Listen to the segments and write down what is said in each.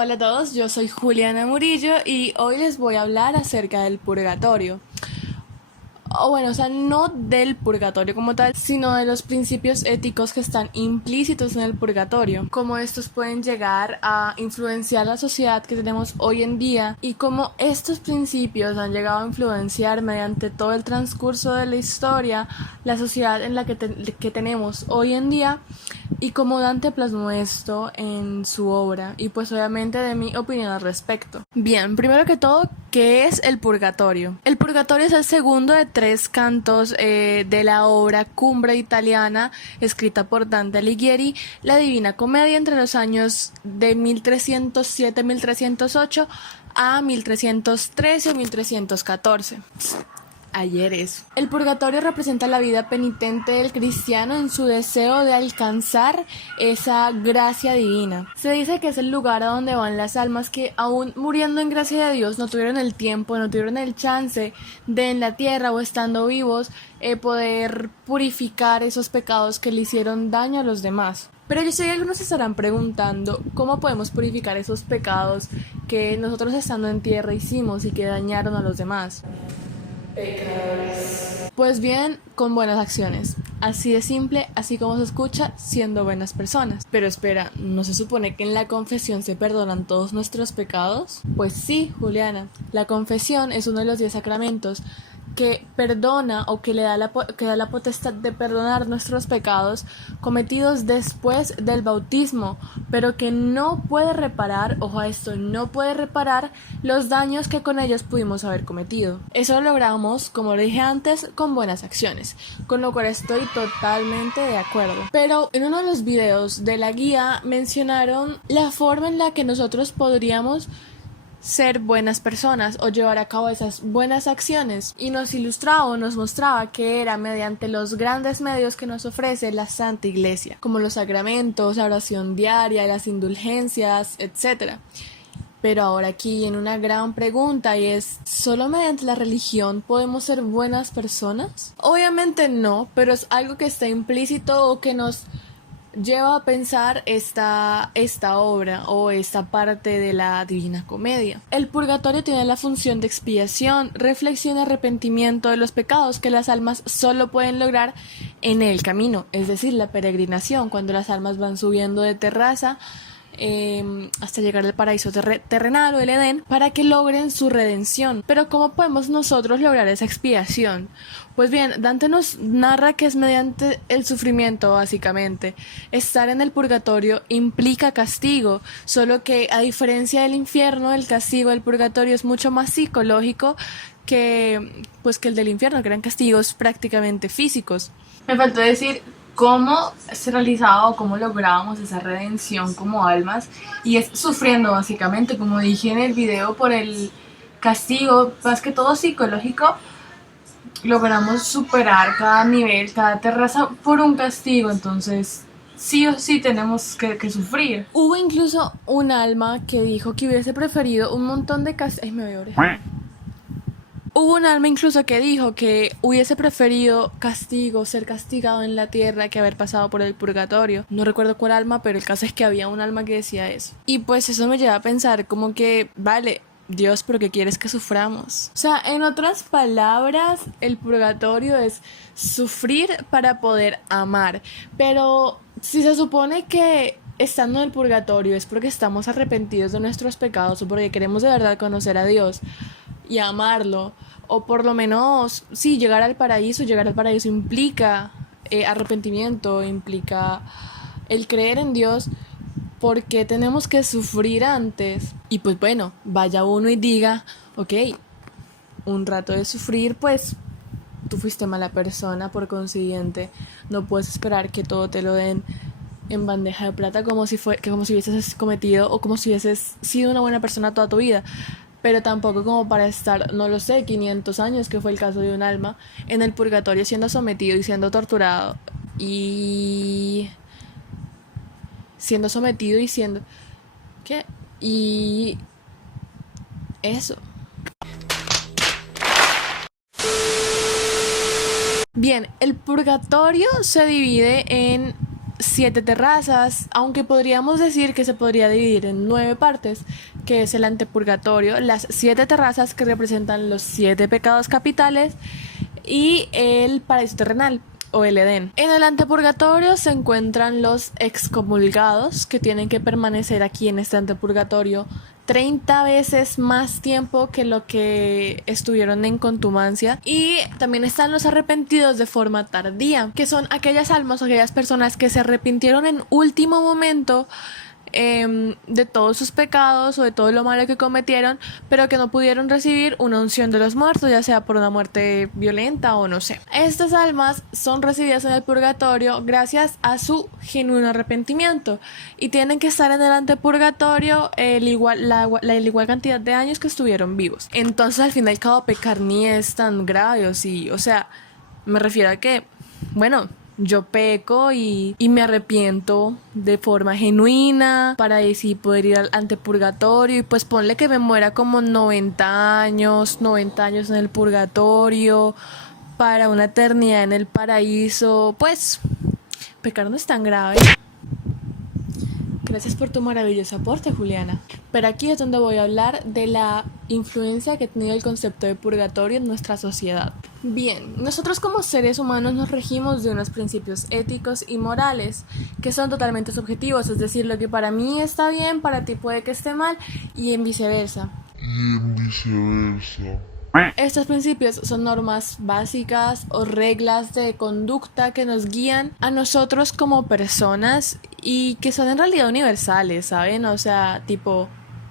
Hola a todos, yo soy Juliana Murillo y hoy les voy a hablar acerca del purgatorio. No del purgatorio como tal, sino de los principios éticos que están implícitos en el purgatorio, cómo estos pueden llegar a influenciar la sociedad que tenemos hoy en día y cómo estos principios han llegado a influenciar mediante todo el transcurso de la historia la sociedad en la que tenemos hoy en día y cómo Dante plasmó esto en su obra y pues obviamente de mi opinión al respecto. Bien, primero que todo, ¿qué es el purgatorio? El purgatorio es el segundo de tres cantos de la obra Cumbre Italiana escrita por Dante Alighieri, la Divina Comedia, entre los años de 1307-1308 a 1313 o 1314. Ayer eso. El purgatorio representa la vida penitente del cristiano en su deseo de alcanzar esa gracia divina. Se dice que es el lugar a donde van las almas que, aún muriendo en gracia de Dios, no tuvieron el tiempo, no tuvieron el chance de en la tierra o estando vivos poder purificar esos pecados que le hicieron daño a los demás. Pero yo sé que algunos se estarán preguntando cómo podemos purificar esos pecados que nosotros estando en tierra hicimos y que dañaron a los demás. Pecadores. Pues bien, con buenas acciones. Así de simple, así como se escucha, siendo buenas personas. Pero espera, ¿no se supone que en la confesión se perdonan todos nuestros pecados? Pues sí, Juliana. La confesión es uno de los 10 sacramentos que perdona o que da la potestad de perdonar nuestros pecados cometidos después del bautismo, pero que no puede reparar, ojo a esto, no puede reparar los daños que con ellos pudimos haber cometido. Eso lo logramos, como lo dije antes, con buenas acciones, con lo cual estoy totalmente de acuerdo. Pero en uno de los videos de la guía mencionaron la forma en la que nosotros podríamos ser buenas personas o llevar a cabo esas buenas acciones, y nos ilustraba o nos mostraba que era mediante los grandes medios que nos ofrece la Santa Iglesia, como los sacramentos, la oración diaria, las indulgencias, etc. Pero ahora aquí viene una gran pregunta y es, ¿solo mediante la religión podemos ser buenas personas? Obviamente no, pero es algo que está implícito o que nos lleva a pensar esta obra o esta parte de la Divina Comedia. El purgatorio tiene la función de expiación, reflexión y arrepentimiento de los pecados que las almas solo pueden lograr en el camino, es decir, la peregrinación, cuando las almas van subiendo de terraza hasta llegar al paraíso terrenal o el Edén, para que logren su redención. Pero ¿cómo podemos nosotros lograr esa expiación? Pues bien, Dante nos narra que es mediante el sufrimiento, básicamente. Estar en el purgatorio implica castigo, solo que a diferencia del infierno, el castigo del purgatorio es mucho más psicológico que el del infierno, que eran castigos prácticamente físicos. Me faltó decir cómo se realizaba o cómo lográbamos esa redención como almas, y es sufriendo básicamente, como dije en el video, por el castigo, más que todo psicológico. Logramos superar cada nivel, cada terraza por un castigo, entonces sí o sí tenemos que sufrir. Hubo incluso un alma que dijo que hubiese preferido un montón de castigos. Ay, me voy a orejar. Hubo un alma incluso que dijo que hubiese preferido castigo, ser castigado en la tierra, que haber pasado por el purgatorio. No recuerdo cuál alma, pero el caso es que había un alma que decía eso. Y pues eso me lleva a pensar como que, vale, Dios, ¿pero qué quieres que suframos? O sea, en otras palabras, el purgatorio es sufrir para poder amar. Pero si se supone que estando en el purgatorio es porque estamos arrepentidos de nuestros pecados o porque queremos de verdad conocer a Dios y amarlo, o por lo menos, sí, llegar al paraíso implica arrepentimiento, implica el creer en Dios, porque tenemos que sufrir antes. Y pues bueno, vaya uno y diga, ok, un rato de sufrir, pues tú fuiste mala persona, por consiguiente no puedes esperar que todo te lo den en bandeja de plata como si hubieses cometido o como si hubieses sido una buena persona toda tu vida. Pero tampoco como para estar, no lo sé, 500 años, que fue el caso de un alma, en el purgatorio siendo sometido y siendo torturado y ¿qué? Y eso. Bien, el purgatorio se divide en 7 terrazas, aunque podríamos decir que se podría dividir en 9 partes, que es el antepurgatorio, las 7 terrazas que representan los 7 pecados capitales y el paraíso terrenal o el Edén. En el antepurgatorio se encuentran los excomulgados, que tienen que permanecer aquí en este antepurgatorio 30 veces más tiempo que lo que estuvieron en contumacia. Y también están los arrepentidos de forma tardía, que son aquellas almas o aquellas personas que se arrepintieron en último momento de todos sus pecados o de todo lo malo que cometieron, pero que no pudieron recibir una unción de los muertos, ya sea por una muerte violenta o no sé. Estas almas son recibidas en el purgatorio gracias a su genuino arrepentimiento y tienen que estar en el antepurgatorio la igual cantidad de años que estuvieron vivos. Entonces, al fin y al cabo, pecar ni es tan grave, o sea, me refiero a que, bueno, yo peco y me arrepiento de forma genuina para así poder ir al antepurgatorio y pues ponle que me muera como 90 años en el purgatorio para una eternidad en el paraíso, pues pecar no es tan grave. Gracias por tu maravilloso aporte, Juliana. Pero aquí es donde voy a hablar de la influencia que ha tenido el concepto de purgatorio en nuestra sociedad. Bien, nosotros como seres humanos nos regimos de unos principios éticos y morales que son totalmente subjetivos, es decir, lo que para mí está bien, para ti puede que esté mal y en viceversa. Estos principios son normas básicas o reglas de conducta que nos guían a nosotros como personas y que son en realidad universales, ¿saben? O sea, tipo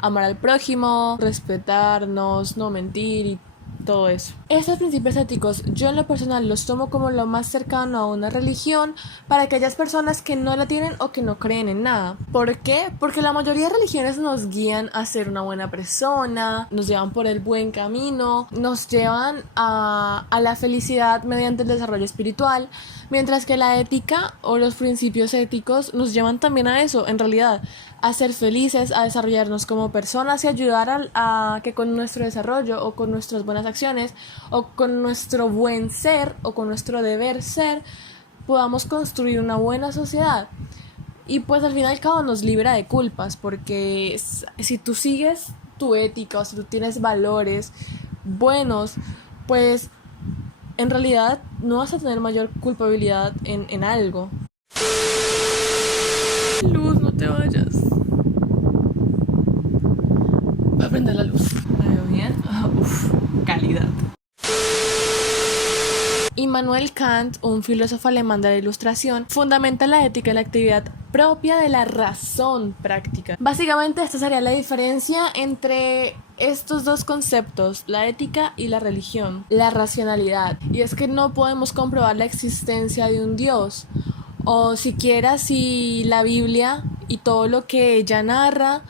amar al prójimo, respetarnos, no mentir y todo eso. Estos principios éticos yo en lo personal los tomo como lo más cercano a una religión para aquellas personas que no la tienen o que no creen en nada. ¿Por qué? Porque la mayoría de religiones nos guían a ser una buena persona, nos llevan por el buen camino, nos llevan a la felicidad mediante el desarrollo espiritual, mientras que la ética o los principios éticos nos llevan también a eso, en realidad, a ser felices, a desarrollarnos como personas y ayudar a que con nuestro desarrollo o con nuestras buenas acciones o con nuestro buen ser o con nuestro deber ser podamos construir una buena sociedad. Y pues al fin y al cabo nos libera de culpas, porque si tú sigues tu ética o si tú tienes valores buenos, pues en realidad no vas a tener mayor culpabilidad en algo. Luz, no te vayas. Voy a prender la luz. ¿Me veo bien? Uf, calidad. Immanuel Kant, un filósofo alemán de la Ilustración, fundamenta la ética en la actividad propia de la razón práctica. Básicamente esta sería la diferencia entre estos dos conceptos, la ética y la religión, la racionalidad. Y es que no podemos comprobar la existencia de un Dios, o siquiera si la Biblia y todo lo que ella narra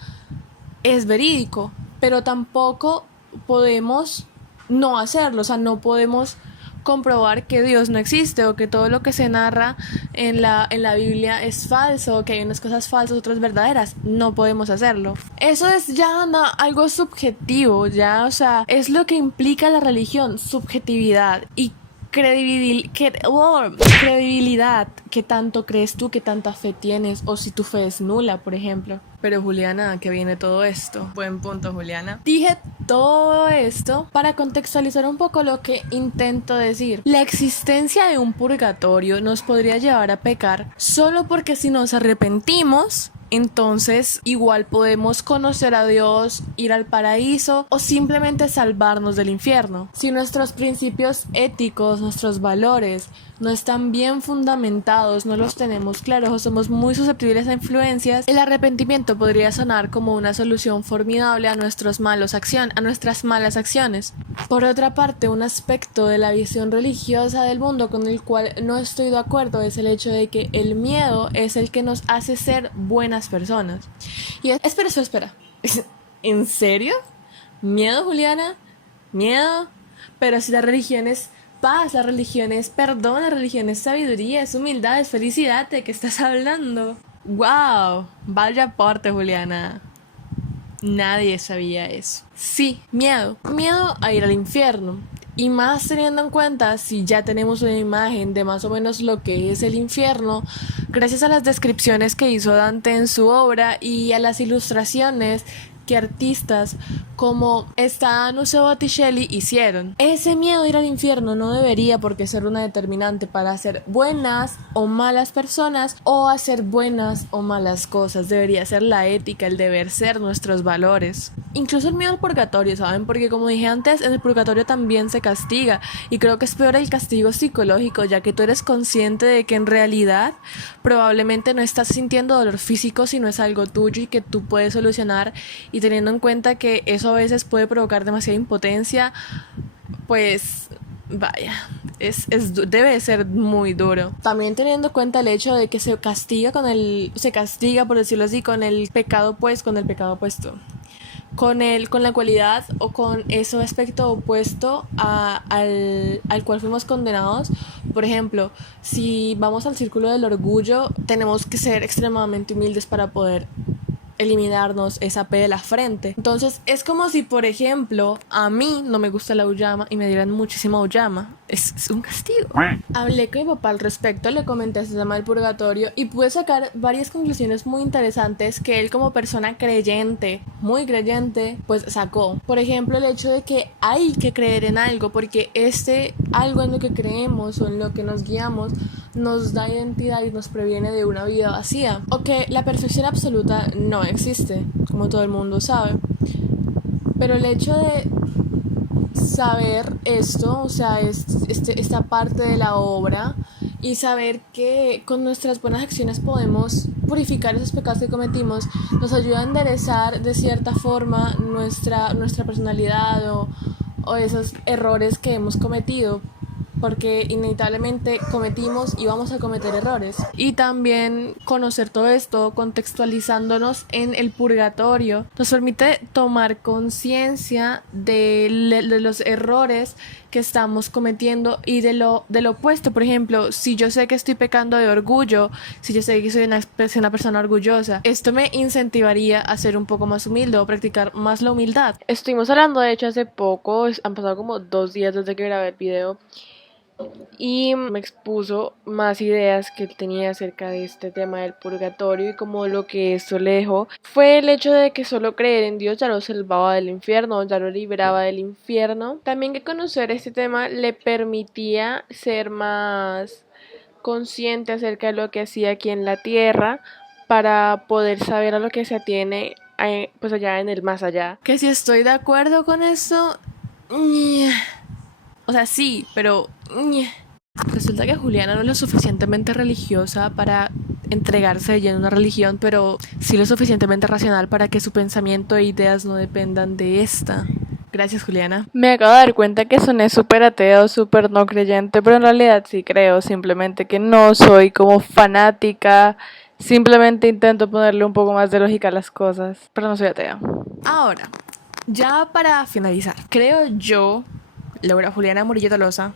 es verídico, pero tampoco podemos no hacerlo, o sea, no podemos comprobar que Dios no existe o que todo lo que se narra en la Biblia es falso, que hay unas cosas falsas, otras verdaderas. No podemos hacerlo. Eso es ya algo subjetivo, ya, o sea, es lo que implica la religión, subjetividad y credibilidad. ¿Qué tanto crees tú? ¿Qué tanta fe tienes? O si tu fe es nula, por ejemplo. Pero Juliana, ¿a qué viene todo esto? Buen punto, Juliana. Dije todo esto para contextualizar un poco lo que intento decir. La existencia de un purgatorio nos podría llevar a pecar solo porque si nos arrepentimos, entonces igual podemos conocer a Dios, ir al paraíso o simplemente salvarnos del infierno. Si nuestros principios éticos, nuestros valores no están bien fundamentados, no los tenemos claros o somos muy susceptibles a influencias, el arrepentimiento podría sonar como una solución formidable a nuestras malas acciones. Por otra parte, un aspecto de la visión religiosa del mundo con el cual no estoy de acuerdo es el hecho de que el miedo es el que nos hace ser buenas personas. Y espera. ¿En serio? ¿Miedo, Juliana? ¿Miedo? Pero si la religión es paz, la religión es perdón, la religión es sabiduría, es humildad, es felicidad, ¿de qué estás hablando? ¡Wow! Vaya aporte, Juliana. Nadie sabía eso. Sí, miedo. Miedo a ir al infierno. Y más teniendo en cuenta si ya tenemos una imagen de más o menos lo que es el infierno, gracias a las descripciones que hizo Dante en su obra y a las ilustraciones que artistas como Stanislao Botticelli hicieron. Ese miedo a ir al infierno no debería por qué ser una determinante para hacer buenas o malas personas o hacer buenas o malas cosas. Debería ser la ética, el deber ser, nuestros valores. Incluso el miedo al purgatorio, ¿saben? Porque como dije antes, en el purgatorio también se castiga y creo que es peor el castigo psicológico, ya que tú eres consciente de que en realidad probablemente no estás sintiendo dolor físico, sino es algo tuyo y que tú puedes solucionar, y teniendo en cuenta que eso a veces puede provocar demasiada impotencia, pues vaya, debe ser muy duro. También teniendo en cuenta el hecho de que se castiga por decirlo así, con el pecado, pues, con el pecado opuesto. Con la cualidad o con ese aspecto opuesto al cual fuimos condenados. Por ejemplo, si vamos al círculo del orgullo, tenemos que ser extremadamente humildes para poder eliminarnos esa P de la frente. Entonces es como si, por ejemplo, a mí no me gusta la auyama y me dieran muchísima auyama. Es un castigo. Hablé con mi papá al respecto, le comenté este tema del purgatorio y pude sacar varias conclusiones muy interesantes que él, como persona creyente, muy creyente, pues sacó. Por ejemplo, el hecho de que hay que creer en algo, porque algo en lo que creemos o en lo que nos guiamos nos da identidad y nos previene de una vida vacía. O que la perfección absoluta no existe, como todo el mundo sabe. Pero el hecho de saber esto, o sea, esta parte de la obra, y saber que con nuestras buenas acciones podemos purificar esos pecados que cometimos, nos ayuda a enderezar de cierta forma nuestra personalidad o esos errores que hemos cometido, porque inevitablemente cometimos y vamos a cometer errores. Y también conocer todo esto contextualizándonos en el purgatorio nos permite tomar conciencia de los errores que estamos cometiendo y de lo opuesto. Por ejemplo, si yo sé que estoy pecando de orgullo, si yo sé que soy una persona orgullosa, esto me incentivaría a ser un poco más humilde o practicar más la humildad. Estuvimos hablando, de hecho, hace poco, han pasado como 2 días desde que grabé el video, y me expuso más ideas que él tenía acerca de este tema del purgatorio, y como lo que esto le dejó fue el hecho de que solo creer en Dios ya lo salvaba del infierno, ya lo liberaba del infierno. También que conocer este tema le permitía ser más consciente acerca de lo que hacía aquí en la tierra, para poder saber a lo que se atiene pues allá en el más allá. Que si estoy de acuerdo con eso, o sea, sí, pero resulta que Juliana no es lo suficientemente religiosa para entregarse de lleno a una religión, pero sí lo suficientemente racional para que su pensamiento e ideas no dependan de esta. Gracias, Juliana. Me acabo de dar cuenta que soné súper ateo, súper no creyente, pero en realidad sí creo, simplemente que no soy como fanática, simplemente intento ponerle un poco más de lógica a las cosas, pero no soy atea. Ahora, ya para finalizar, creo yo, Laura Juliana Murillo Tolosa,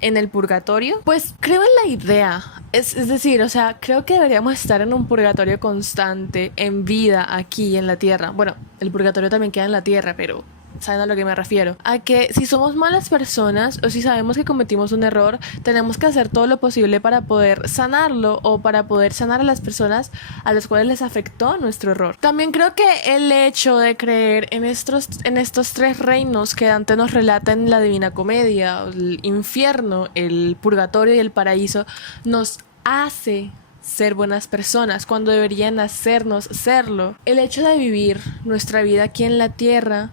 en el purgatorio, pues creo en la idea, es decir, o sea, creo que deberíamos estar en un purgatorio constante en vida aquí en la tierra. Bueno, el purgatorio también queda en la tierra, pero ¿saben a lo que me refiero? A que si somos malas personas o si sabemos que cometimos un error, tenemos que hacer todo lo posible para poder sanarlo o para poder sanar a las personas a las cuales les afectó nuestro error. También creo que el hecho de creer en estos 3 reinos que Dante nos relata en la Divina Comedia, el infierno, el purgatorio y el paraíso, nos hace ser buenas personas cuando deberían hacernos serlo. El hecho de vivir nuestra vida aquí en la tierra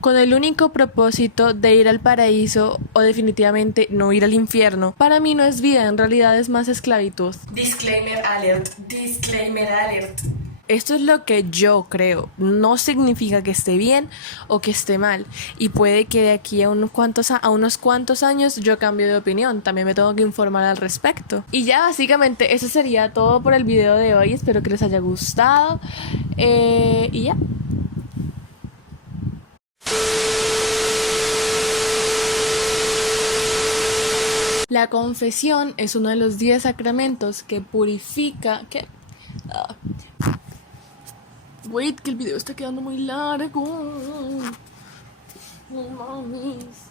con el único propósito de ir al paraíso o definitivamente no ir al infierno, para mí no es vida, en realidad es más esclavitud. Disclaimer alert, disclaimer alert. Esto es lo que yo creo, no significa que esté bien o que esté mal, y puede que de aquí a unos cuantos años yo cambie de opinión, también me tengo que informar al respecto. Y ya básicamente eso sería todo por el video de hoy, espero que les haya gustado, y ya. La confesión es uno de los 10 sacramentos que purifica... Wait, que el video está quedando muy largo. No mames.